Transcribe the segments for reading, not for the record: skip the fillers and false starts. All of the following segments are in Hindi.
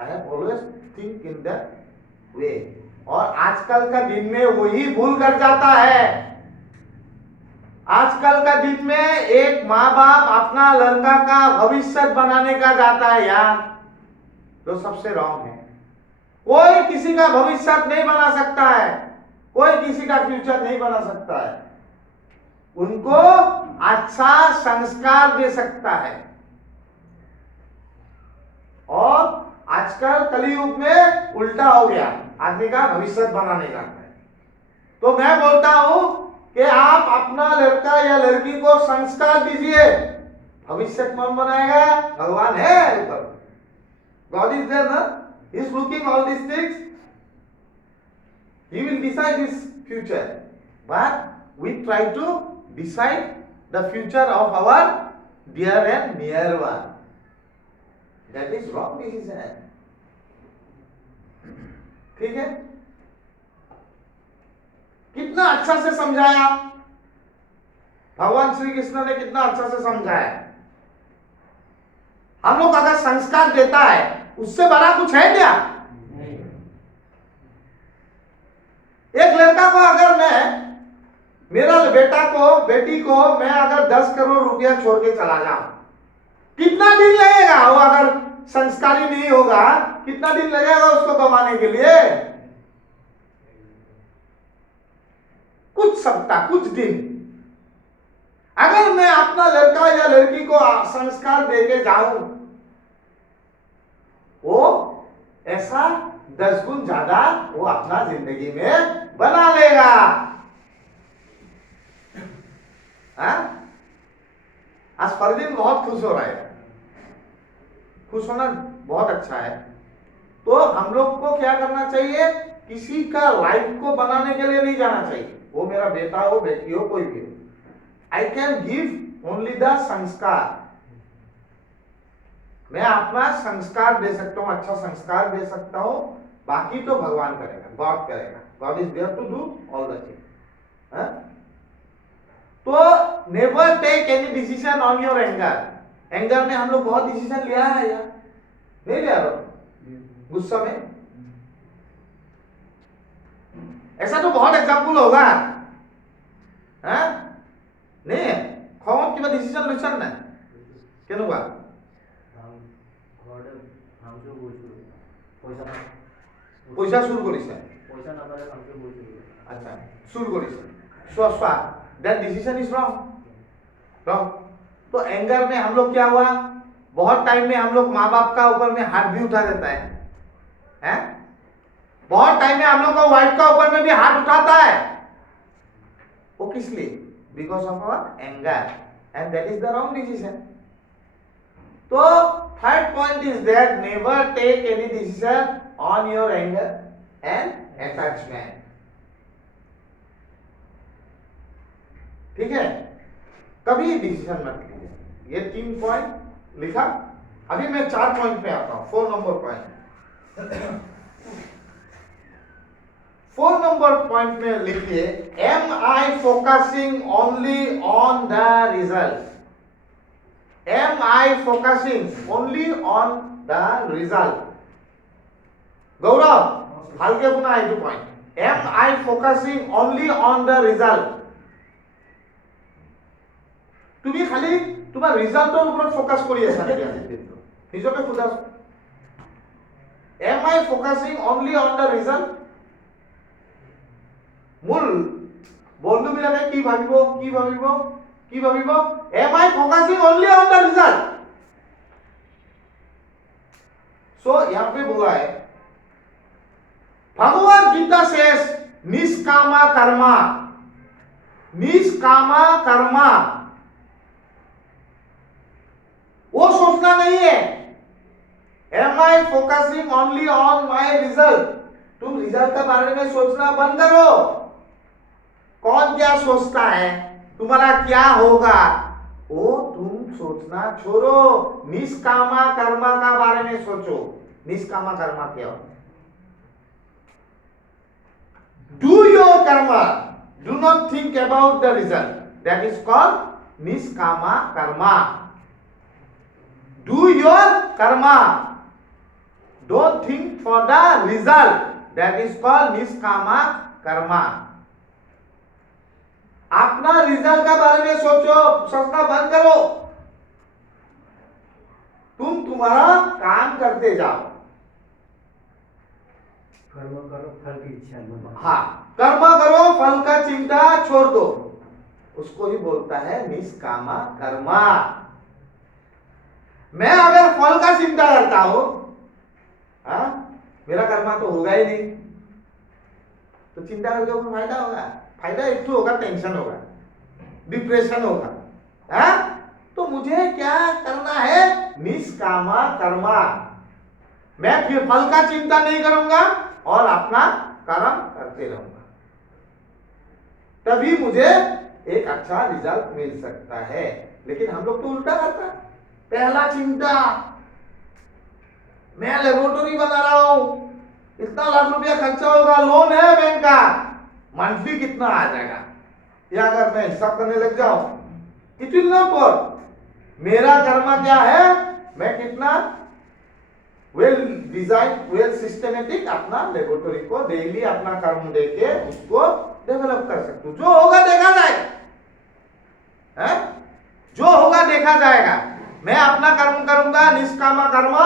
I have always think in that way. और आजकल का दिन में वही भूल कर जाता है। आजकल का दिन में एक माँ बाप अपना लड़का का भविष्य बनाने का जाता है यार, जो सबसे रॉन्ग है। कोई किसी का भविष्य नहीं बना सकता है, कोई किसी का फ्यूचर नहीं बना सकता है। उनको अच्छा संस्कार दे सकता है। और आजकल कलयुग में उल्टा हो गया, आदमी का भविष्य बनाने जाता है। तो मैं बोलता हूं कि आप अपना लड़का या लड़की को संस्कार दीजिए। भविष्य कौन बनाएगा? भगवान है ऊपर, गॉड इज देयर ना, he is looking all this things, he will decide his future, but we try to decide the future of our dear and near one. That is wrong decision. ठीक है, कितना अच्छा से समझाया भगवान श्री कृष्ण ने, कितना अच्छा से समझाया। हम लोग अगर संस्कार देता है उससे बड़ा कुछ है क्या? नहीं। एक लड़का को अगर मैं, मेरा बेटा को बेटी को मैं अगर 10 करोड़ रुपया छोड़ के चला जाऊं, कितना दिन लगेगा? वो अगर संस्कारी नहीं होगा, कितना दिन लगेगा उसको कमाने के लिए? कुछ सप्ताह, कुछ दिन। अगर मैं अपना लड़का या लड़की को संस्कार देके जाऊं, वो ऐसा 10 गुण ज्यादा वो अपना जिंदगी में बना लेगा। आज फरदीन बहुत खुश हो रहा है। खुश होना बहुत अच्छा है। तो हम लोग को क्या करना चाहिए? किसी का लाइफ को बनाने के लिए नहीं जाना चाहिए, वो मेरा बेटा हो, बेटी हो, कोई भी हो। I can give only the संस्कार। मैं अपना संस्कार दे सकता हूं, अच्छा संस्कार दे सकता हूं, बाकी तो भगवान करेगा, गॉड करेगा। God is there to do all the thing. तो never take any decision on your anger. Anger में हम लोग बहुत डिसीजन लिया है यार, नहीं लिया? गुस्सा में ऐसा तो बहुत एग्जाम्पल होगा, नहीं है? खौफ किंवा डिसिजन लुचन ना केनुवा পয়সা চুৰ কৰিছে, পয়সা নাপালে কামটো কৰিছে। আচ্ছা, চুৰ কৰিছে, स्वास्वा, that decision is wrong, wrong। तो एंगर में हम लोग क्या हुआ, बहुत टाइम में हम लोग माँ बाप का ऊपर में हाथ भी उठा देता है? बहुत टाइम में हम लोग को वाइफ का ऊपर में भी हाथ उठाता है। वो किस लिए? Because of our anger, and that is the wrong decision. तो third point is that never take any decision on your anger and attachment. ठीक है, कभी डिसीजन मत लीजिए। ये 3 पॉइंट लिखा। अभी मैं 4 पॉइंट पे आता हूं। 4 नंबर पॉइंट। 4 नंबर पॉइंट में लिखिए, am I focusing only on the result. Am I focusing only on the result. गौरव हल्के पुनः आई 2 point. Am I focusing only on the result. তুমি খালি তোমার রিজাল্টৰ ওপৰত ফোকাস কৰি আছা নেকি আজি দিনটো? নিজকে সোধা। Am I focusing only on the result? মোৰ বন্ধু বিলাকে কি ভাবিব, কি ভাবিব, কি ভাবিব? Am I focusing only on the result. So यहाँ पे बोला है, भगवद गीता सेज निष्कामा कर्मा, निष्कामा कर्मा। वो सोचना नहीं है। Am I focusing only on my result. तुम रिजल्ट के बारे में सोचना बंद करो। कौन क्या सोचता है, तुम्हारा क्या होगा, वो तुम सोचना छोड़ो। निष्कामा कर्मा का बारे में सोचो। निष्कामा कर्मा क्या हो? Do your karma, do not think about the result. That is called निष्कामा karma. Do your karma, don't think for the result, that is called निष्कामा कर्मा। अपना रिजल्ट का बारे में सोचना बंद करो, तुम तुम्हारा काम करते जाओ। कर्म करो फल की इच्छा मत। हाँ, कर्म करो फल का चिंता छोड़ दो, उसको ही बोलता है निष्कामा कर्मा। मैं अगर फल का चिंता करता हूं, मेरा कर्मा तो होगा ही नहीं, तो चिंता करके कोई फायदा होगा? फायदा एक तो होगा, टेंशन होगा, डिप्रेशन होगा। तो मुझे क्या करना है? निष्कामा कर्मा। मैं फिर फल का चिंता नहीं करूंगा और अपना कर्म करते रहूंगा, तभी मुझे एक अच्छा रिजल्ट मिल सकता है। लेकिन हम लोग तो उल्टा करता है। पहला चिंता, मैं लेबोरेटरी बना रहा हूं, इतना लाख रुपया खर्चा होगा, लोन है बैंक का, मंथली कितना आ जाएगा, या अगर मैं हिसाब करने लग जाऊं, इट विल नॉट वर्क। मेरा कर्मा क्या है? मैं कितना वेल डिजाइन, वेल सिस्टमेटिक अपना लेबोरेटरी को डेली अपना कर्म देके उसको डेवलप कर सकता हूं। जो होगा देखा जाएगा, जो होगा देखा जाएगा। मैं अपना कर्म करूंगा, निष्कामा कर्म,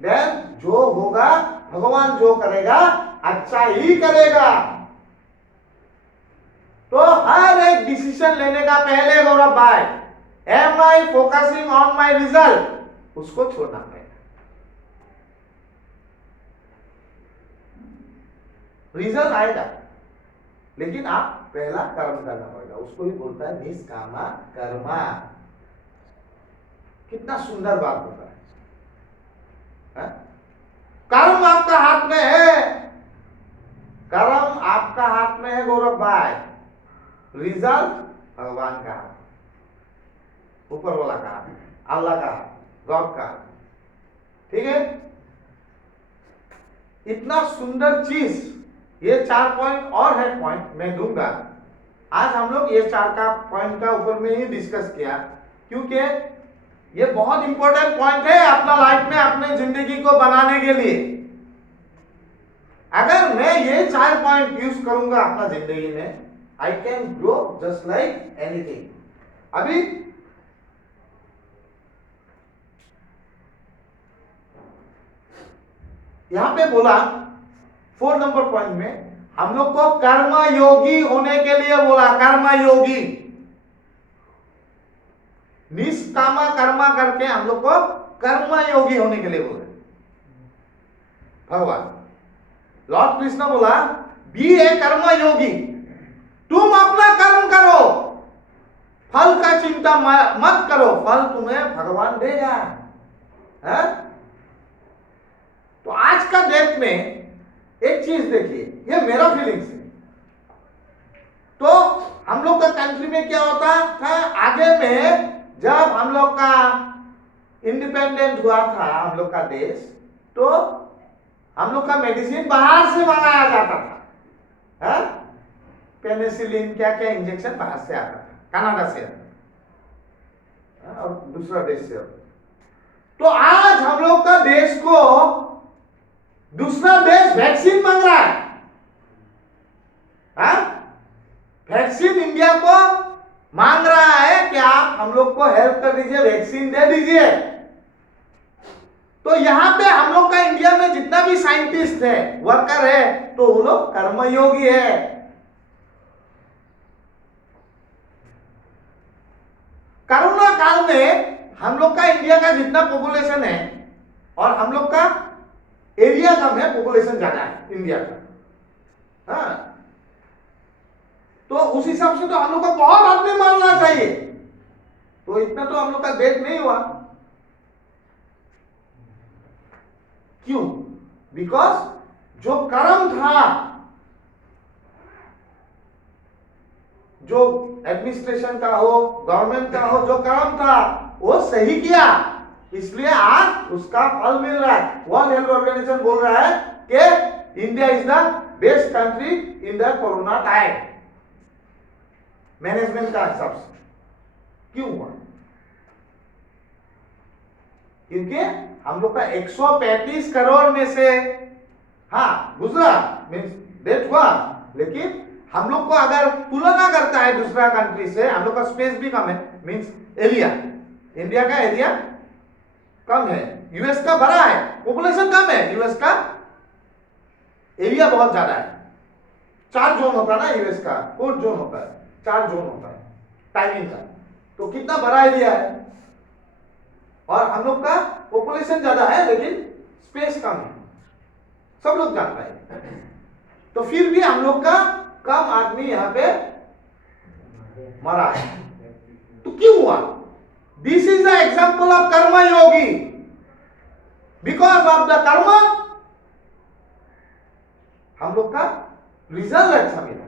देन जो होगा भगवान जो करेगा अच्छा ही करेगा। तो हर एक डिसीजन लेने का पहले गौरव भाई, am I focusing on my result, उसको छोड़ना पड़ेगा। रिजल्ट आएगा, लेकिन आप पहला कर्म करना पड़ेगा, उसको ही बोलता है निष्कामा कर्मा। कितना सुंदर बात होता है। कर्म आपका हाथ में है, कर्म आपका हाथ में है गौरव भाई, रिजल्ट भगवान का हाथ, ऊपर वाला का हाथ, अल्लाह का हाथ, गॉड का हाथ। ठीक है? इतना सुंदर चीज, ये 4 पॉइंट और है, पॉइंट मैं दूंगा। आज हम लोग ये 4 का पॉइंट का ऊपर में ही डिस्कस किया, क्योंकि ये बहुत इंपॉर्टेंट पॉइंट है अपना लाइफ में, अपने जिंदगी को बनाने के लिए। अगर मैं ये 4 पॉइंट यूज करूंगा अपना जिंदगी में, I can grow just like anything. अभी यहां पे बोला 4 नंबर पॉइंट में हम लोग को कर्म योगी होने के लिए बोला। कर्म योगी, निष्कामा कर्मा करके हम लोग को कर्म योगी होने के लिए बोले भगवान। लॉर्ड कृष्ण बोला बी ए कर्म योगी, तुम अपना कर्म करो, फल का चिंता मत करो, फल तुम्हें भगवान देगा। है? तो आज का डेट में एक चीज देखिए, ये मेरा फीलिंग्स है। तो हम लोग का कंट्री में क्या होता था आगे में, जब हम लोग का इंडिपेंडेंट हुआ था हम लोग का देश, तो हम लोग का मेडिसिन बाहर से मंगाया जाता था। पेनिसिलिन क्या क्या इंजेक्शन बाहर से आता था, कनाडा से और दूसरा देश से। तो आज हम लोग का देश को दूसरा देश वैक्सीन मांग रहा है। वैक्सीन इंडिया को मांग रहा है कि आप हम लोग को हेल्प कर दीजिए, वैक्सीन दे दीजिए। तो यहां पे हम लोग का इंडिया में जितना भी साइंटिस्ट है, वर्कर है, तो वो लोग कर्मयोगी है। कोरोना काल में हम लोग का इंडिया का जितना पॉपुलेशन है और हम लोग का एरिया कम है, पॉपुलेशन ज्यादा है इंडिया का। तो उस हिसाब से तो हम लोग को बहुत आदमी मारना चाहिए, तो इतना तो हम लोग का डेथ नहीं हुआ। क्यों? बिकॉज जो कर्म था, जो एडमिनिस्ट्रेशन का हो, गवर्नमेंट का हो, जो कर्म था वो सही किया, इसलिए आज उसका फल मिल रहा है। वर्ल्ड हेल्थ ऑर्गेनाइजेशन बोल रहा है कि India is the best country in the corona time, management का हिसाब से। क्यों हुआ? क्योंकि हम लोग का 135 करोड़ में से हाँ गुजरा मीन्स डेथ हुआ, लेकिन हम लोग को अगर तुलना करता है दूसरा कंट्री से, हम लोग का स्पेस भी कम है, मीन्स एरिया, इंडिया का एरिया कम है, यूएस का बड़ा है, पॉपुलेशन कम है, यूएस का एरिया बहुत ज्यादा है। 4 जोन होता है ना यूएस का, 4 जोन होता है, 4 जोन होता है टाइमिंग का, तो कितना बड़ा एरिया है, और हम लोग का पॉपुलेशन ज्यादा है लेकिन स्पेस कम है, सब लोग जानता है। तो फिर भी हम लोग का कम आदमी यहाँ पे मरा है, तो क्यों हुआ? This is the example of कर्म योगी। बिकॉज ऑफ द कर्म हम लोग का रिजल्ट अच्छा मिला।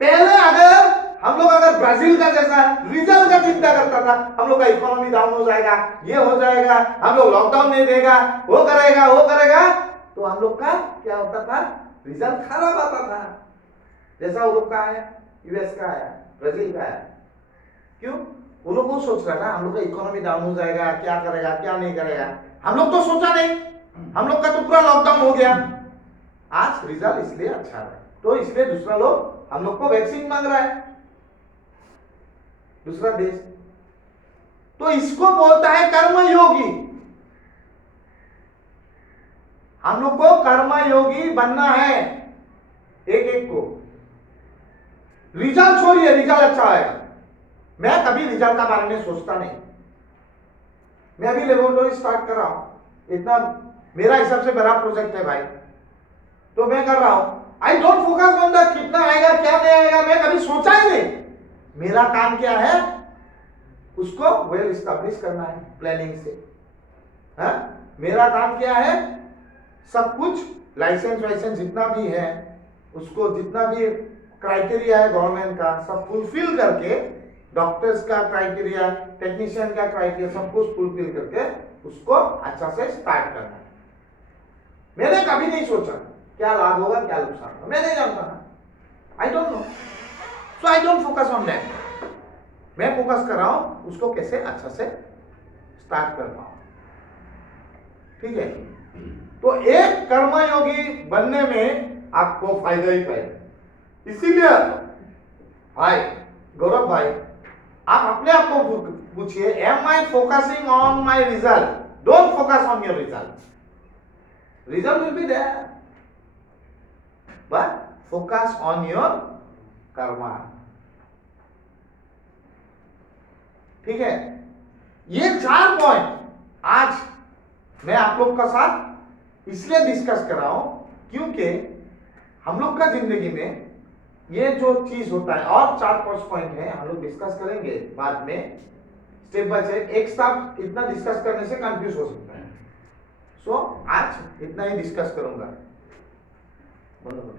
पहले अगर ब्राजील का जैसा रिजल्ट का चिंता करता था, हम लोग का इकोनॉमी डाउन हो जाएगा, ये हो जाएगा, हम लोग लॉकडाउन नहीं देगा, वो करेगा, तो हम लोग का क्या होता था? रिजल्ट खराब आता था। जैसा वो लोग का आया, यूएस का आया, ब्राजील का आया। क्यों? वो लोग वो सोच रहा था हम लोग का इकोनॉमी डाउन हो जाएगा, क्या करेगा क्या नहीं करेगा। हम लोग तो सोचा नहीं, हम लोग का तो पूरा लॉकडाउन हो गया। आज रिजल्ट इसलिए अच्छा है, तो इसलिए दूसरा लोग हम लोग को वैक्सीन मांग रहा है, दूसरा देश। तो इसको बोलता है कर्मयोगी। हम लोग को कर्मयोगी बनना है, एक एक को। रिजल्ट छोड़िए, रिजल्ट अच्छा आएगा, मैं कभी रिजल्ट का बारे में सोचता नहीं। मैं अभी लेबोरेटरी स्टार्ट कर रहा हूं, इतना मेरा हिसाब से बड़ा प्रोजेक्ट है भाई, तो मैं कर रहा हूं। I don't focus on the कितना आएगा क्या नहीं आएगा, मैं कभी सोचा ही नहीं। मेरा काम क्या है? उसको वेल स्टैब्लिश करना है प्लानिंग से। हाँ? मेरा काम क्या है? सब कुछ लाइसेंस जितना भी है, उसको जितना भी क्राइटेरिया है गवर्नमेंट का, सब फुलफिल करके, डॉक्टर्स का क्राइटेरिया, टेक्नीशियन का क्राइटेरिया, सब कुछ फुलफिल करके उसको अच्छा से स्टार्ट करना है। मैंने कभी नहीं सोचा क्या लाभ होगा क्या नुकसान होगा, मैं नहीं जानता ना, I don't know, so I don't focus on that. मैं फोकस कर रहा हूं उसको कैसे अच्छा से स्टार्ट कर पाऊं। ठीक है? तो एक कर्मयोगी बनने में आपको फायदा ही फायदा। इसीलिए भाई गौरव भाई, आप अपने आप को पूछिए, am I focusing on my result? Don't focus on your result, result will be there, but focus on your karma. ठीक है? ये 4 पॉइंट आज मैं आप लोग का साथ इसलिए डिस्कस कर रहा हूं क्योंकि हम लोग का जिंदगी में ये जो चीज होता है, और 4-5 पॉइंट है, हम लोग डिस्कस करेंगे बाद में स्टेप बाय स्टेप। एक साथ इतना डिस्कस करने से कंफ्यूज हो सकता है, सो आज इतना ही डिस्कस करूंगा। बोलो।